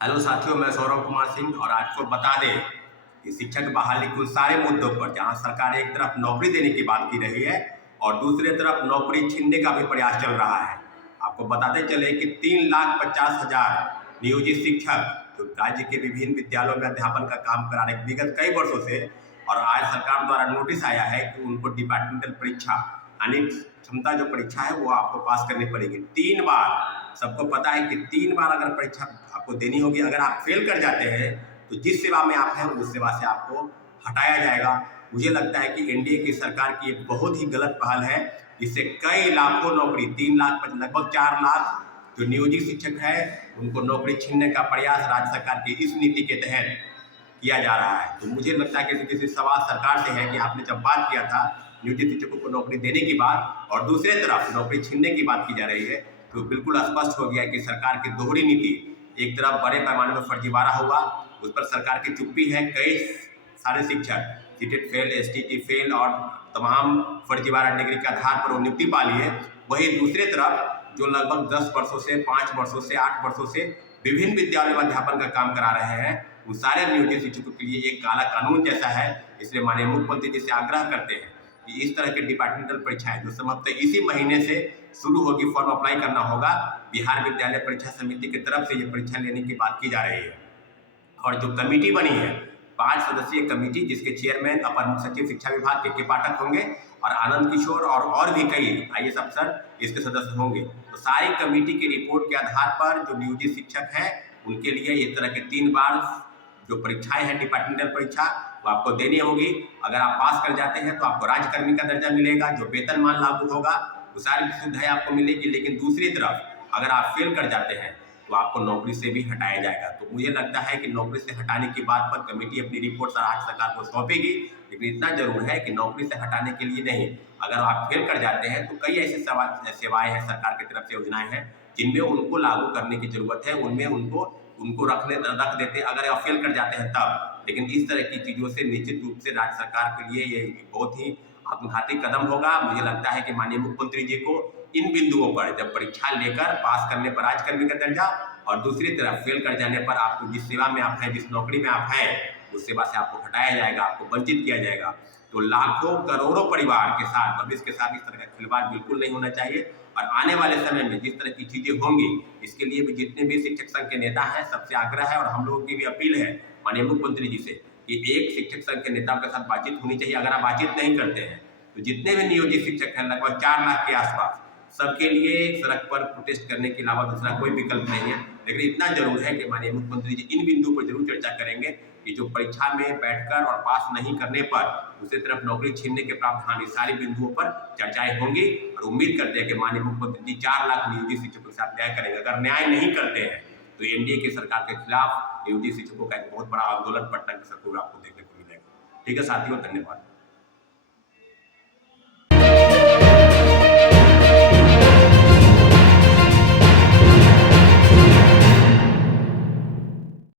Hello साथियों, मैं सौरभ कुमार सिंह और आपको बता दें कि शिक्षक बहाली के उन सारे मुद्दों पर जहां सरकार एक तरफ नौकरी देने की बात की रही है और दूसरी तरफ नौकरी छीनने का भी प्रयास चल रहा है। आपको बताते चले कि 3,50,000 नियोजित शिक्षक जो राज्य के विभिन्न विद्यालयों में अध्यापन का काम करा रहे विगत कई वर्षों से, और आज सरकार द्वारा नोटिस आया है कि उनको डिपार्टमेंटल परीक्षा यानी क्षमता जो परीक्षा है वो आपको पास करनी पड़ेगी 3 बार। सबको पता है कि 3 बार अगर परीक्षा आपको देनी होगी। अगर आप फेल कर जाते हैं तो जिस सेवा में आप हैं उस सेवा से आपको हटाया जाएगा। मुझे लगता है कि एनडीए की सरकार की एक बहुत ही गलत पहल है, जिससे कई लाखों नौकरी 3 लाख लगभग 4 लाख जो नियोजित शिक्षक है उनको नौकरी छीनने का प्रयास राज्य सरकार की इस नीति के तहत किया जा रहा है। तो मुझे लगता है कि किसी सवाल सरकार से है कि आपने जब बात किया था नियोजित शिक्षकों को नौकरी देने की बात और दूसरे तरफ नौकरी छीनने की बात की जा रही है, तो बिल्कुल स्पष्ट हो गया कि सरकार की दोहरी नीति। एक तरफ बड़े पैमाने पर फर्जीवाड़ा हुआ, उस पर सरकार की चुप्पी है। कई सारे शिक्षक सीटेट फेल, एसटीटी फेल और तमाम फर्जीवाड़ा डिग्री के आधार पर वो नियुक्ति पा लिए। वहीं दूसरी तरफ जो लगभग 10 वर्षों से, 5 वर्षों से, 8 वर्षों से विभिन्न विद्यालयों में अध्यापन का काम करा रहे हैं, उन सारे नियोजित शिक्षकों के लिए एक काला कानून जैसा है। इसलिए माननीय मुख्यमंत्री जी से आग्रह करते हैं कि इस तरह के डिपार्टमेंटल परीक्षाएं जो समाप्त इसी महीने से शुरू होगी, फॉर्म अप्लाई करना होगा। बिहार विद्यालय परीक्षा समिति की तरफ से ये परीक्षा लेने की बात की जा रही है और जो कमेटी बनी है 5 सदस्यीय कमेटी, जिसके चेयरमैन अपर मुख्य सचिव शिक्षा विभाग के पाठक होंगे और आनंद किशोर और भी कई आईएएस अफसर इसके सदस्य होंगे। तो सारी कमेटी की रिपोर्ट के आधार पर जो नियोजित शिक्षक हैं उनके लिए इस तरह के 3 बार जो परीक्षाएं हैं डिपार्टमेंटल परीक्षा वो आपको देनी होगी। अगर आप पास कर जाते हैं तो आपको राज्यकर्मी का दर्जा मिलेगा, जो वेतनमान लागू होगा, वो सारी सुविधाएं आपको मिलेगी। लेकिन दूसरी तरफ अगर आप फेल कर जाते हैं तो आपको नौकरी से भी हटाया जाएगा। तो मुझे लगता है कि नौकरी से हटाने की बात पर कमेटी अपनी रिपोर्ट राज्य सरकार को सौंपेगी, लेकिन इतना जरूर है कि नौकरी से हटाने के लिए नहीं। अगर आप फेल कर जाते हैं तो कई ऐसी सेवाएं हैं, सरकार की तरफ से योजनाएं हैं जिनमें उनको लागू करने की जरूरत है, उनमें उनको रख देते हैं अगर आप फेल कर जाते हैं तब। लेकिन इस तरह की चीज़ों से निश्चित रूप से राज्य सरकार के लिए ये बहुत ही आत्मघाती कदम होगा। मुझे लगता है कि माननीय मुख्यमंत्री जी को इन बिंदुओं पर, जब परीक्षा लेकर पास करने पर राज्यकर्मी का दर्जा और दूसरी तरफ फेल कर जाने पर आपको जिस सेवा में आप हैं, जिस नौकरी में आप हैं, उस सेवा से आपको हटाया जाएगा, आपको वंचित किया जाएगा। तो लाखों करोड़ों परिवार के साथ, भविष्य के साथ इस तरह का खिलवाड़ बिल्कुल नहीं होना चाहिए। और आने वाले समय में जिस तरह की चीजें होंगी, इसके लिए भी जितने भी शिक्षक संघ के नेता हैं सबसे आग्रह है और हम लोगों की भी अपील है माननीय मुख्यमंत्री जी से कि एक शिक्षक संघ के नेताओं के साथ बातचीत होनी चाहिए। अगर आप बातचीत नहीं करते हैं तो जितने भी नियोजित शिक्षक हैं लगभग 4 लाख के आसपास, सबके लिए सड़क पर प्रोटेस्ट करने के अलावा दूसरा कोई विकल्प नहीं है। लेकिन इतना जरूर है कि माननीय मुख्यमंत्री जी इन बिंदुओं पर जरूर चर्चा करेंगे कि जो परीक्षा में बैठकर और पास नहीं करने पर दूसरी तरफ नौकरी छीनने के प्रावधान, इस सारी बिंदुओं पर चर्चाएं होंगी। और उम्मीद करते हैं कि माननीय मुख्यमंत्री जी 4 लाख नियोजित शिक्षकों के साथ न्याय करेंगे। अगर न्याय नहीं करते हैं तो एनडीए की सरकार के खिलाफ नियोजित शिक्षकों का एक बहुत बड़ा आंदोलन पटना के सर आपको देखने को मिलेगा। ठीक है साथियों, धन्यवाद।